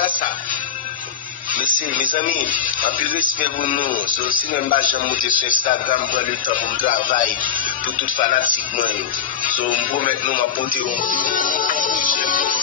à ça. Mais mes amis, un peu de respect pour nous. C'est aussi même pas j'aime monter sur Instagram pour le temps pour travail pour tout fanatique moi. So, on peut maintenant m'apporter un petit